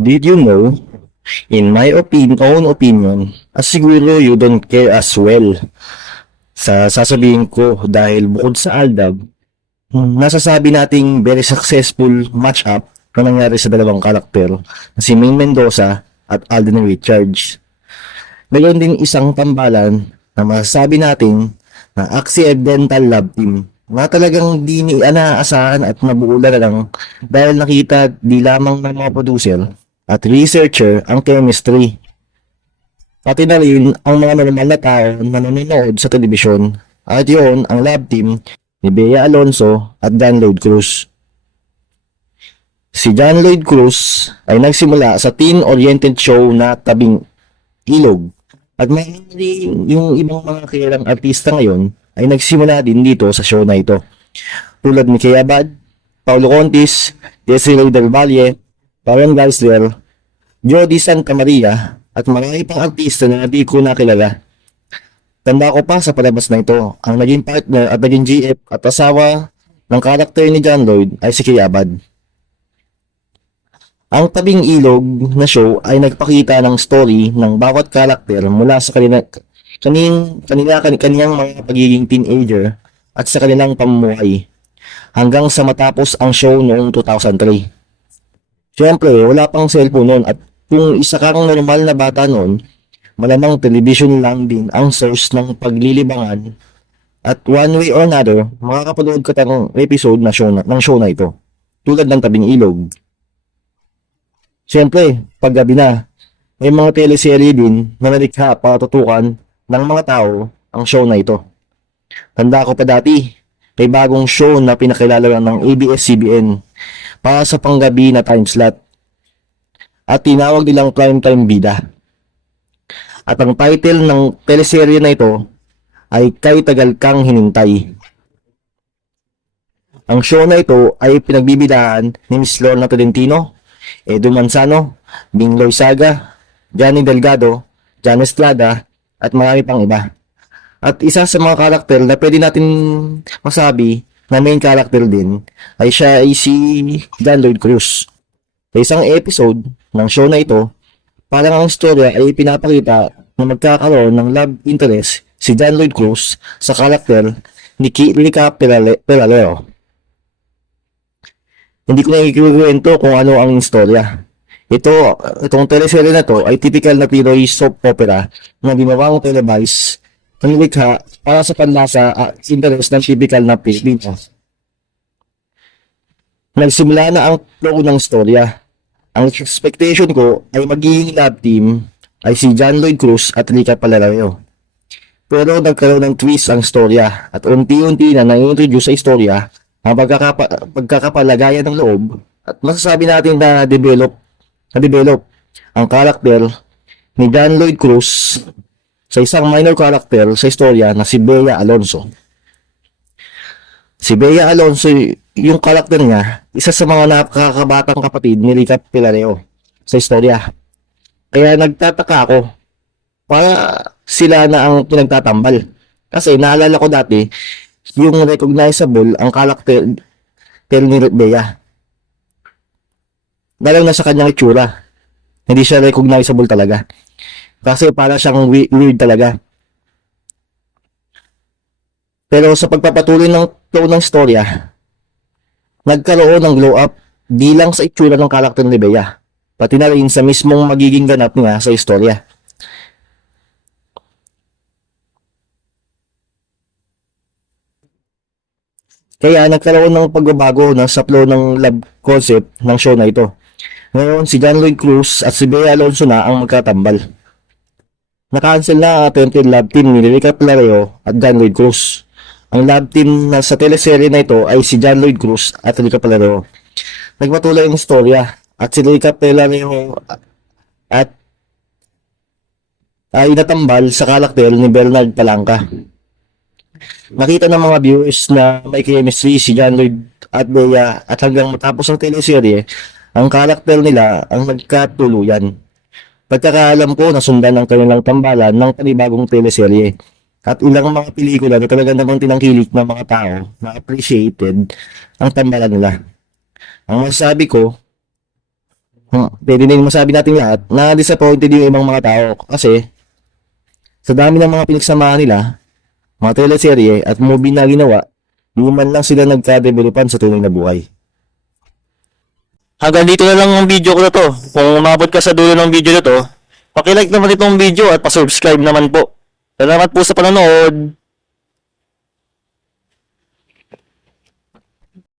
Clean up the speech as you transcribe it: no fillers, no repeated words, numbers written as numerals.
Did you know, in my own opinion, siguro you don't care as well sa sasabihin ko dahil bukod sa Aldab, nasasabi nating very successful match-up na nangyari sa dalawang karakter na si Ming Mendoza at Alden Richards. Ngayon din isang tambalan na masasabi natin na accidental love team na talagang di ni inaasahan at nabuulan na lang dahil nakita di lamang ng mga producer at researcher ang chemistry. Pati na rin ang mga normal na tao na nanonood sa telebisyon at yun ang love team ni Bea Alonzo at John Lloyd Cruz. Si John Lloyd Cruz ay nagsimula sa teen-oriented show na Tabing Ilog at may yung ibang mga kilalang artista ngayon ay nagsimula din dito sa show na ito. Tulad ni Kea Bad, Paulo Contis, Desiree Del Valle, Karen Geisler, Jody Santa Maria, at marami pang artista na di ko nakilala. Tanda ko pa sa palabas na ito, ang naging partner at naging GF at asawa ng karakter ni John Lloyd ay si Kea Bad. Ang Tabing Ilog na show ay nagpakita ng story ng bawat karakter mula sa kanilang mga pagiging teenager at sa kanilang pamumuhay hanggang sa matapos ang show noong 2003. Siyempre, wala pang cellphone noon at kung isa kang normal na bata noon, malamang television lang din ang source ng paglilibangan at one way or another, makakapanood ka ng episode ng show na ito, tulad ng Tabing Ilog. Siyempre, paggabi na, may mga teleserye din na nalikha para tutukan ng mga tao ang show na ito. Tanda ko pa dati, may bagong show na pinakilala ng ABS-CBN para sa panggabi na time slot at tinawag nilang Primetime Bida. At ang title ng teleserye na ito ay Kay Tagal Kang Hinintay. Ang show na ito ay pinagbibidahan ni Miss Lorna Tolentino, Edu Manzano, Bing Loizaga, Johnny Delgado, Jan Estrada, at marami pang iba. At isa sa mga karakter na pwede natin masabi na main character din ay siya ay si John Lloyd Cruz. Sa isang episode ng show na ito, parang ang storya ay pinapakita na magkakaroon ng love interest si John Lloyd Cruz sa karakter ni Kirica Peralero. Hindi ko na ikikwento kung ano ang istorya. Itong teleserye na to ay typical na Pinoy soap opera na ginawang televised ng likha para sa panlasa at interest ng typical na Pilipino. Nagsimula na ang flow ng storya. Ang expectation ko ay magiging love team ay si John Lloyd Cruz at Rica Palalayo. Pero nagkaroon ng twist ang storya at unti-unti na na-introduce sa istorya ang pagkakapalagayan ng loob at masasabi natin na develop ang karakter ni John Lloyd Cruz sa isang minor character sa istorya na si Bea Alonzo. Si Bea Alonzo, yung karakter niya, isa sa mga nakakabatang kapatid ni Rica Pilareo sa istorya. Kaya nagtataka ako, para sila na ang pinagtatambal. Kasi naalala ko dati, yung recognizable ang karakter ni Bea. Dahil na sa kanyang itsura. Hindi siya recognizable talaga. Kasi para siyang weird talaga. Pero sa pagpapatuloy ng flow ng storya, nagkaroon ng glow up di lang sa itsura ng karakter ni Bea, pati na rin sa mismong magiging ganap niya sa istorya. Kaya nagkaroon ng pagbabago sa flow ng love concept ng show na ito. Ngayon, si John Lloyd Cruz at si Bea Alonzo na ang magkatambal. Na-cancel na ang attempted love team ni Rica Pilareo at John Lloyd Cruz. Ang love team na sa teleserye na ito ay si John Lloyd Cruz at Rica Pilareo. Nagpatuloy ang istorya at si Rica Pilareo ay natambal sa karakter ni Bernard Palanca. Nakita ng mga viewers na may chemistry si John Lloyd at Bea at hanggang matapos ang teleserye, ang karakter nila ang nagkatuluyan. Pagkakaalam ko, nasundan ng kanilang tambalan ng panibagong teleserye. At ilang mga pelikula na talaga namang tinangkilik ng mga tao na appreciated ang tambalan nila. Ang masasabi ko, pwede din masabi natin lahat na disappointed yung ibang mga tao kasi sa dami ng mga pinagsamahan nila, mga teleserye at movie na ginawa, hindi man lang sila nagka-developan sa tunay na buhay. Hanggang dito na lang ang video ko na to. Kung umabot ka sa dulo ng video na to, pakilike naman itong video at pasubscribe naman po. Salamat po sa panonood.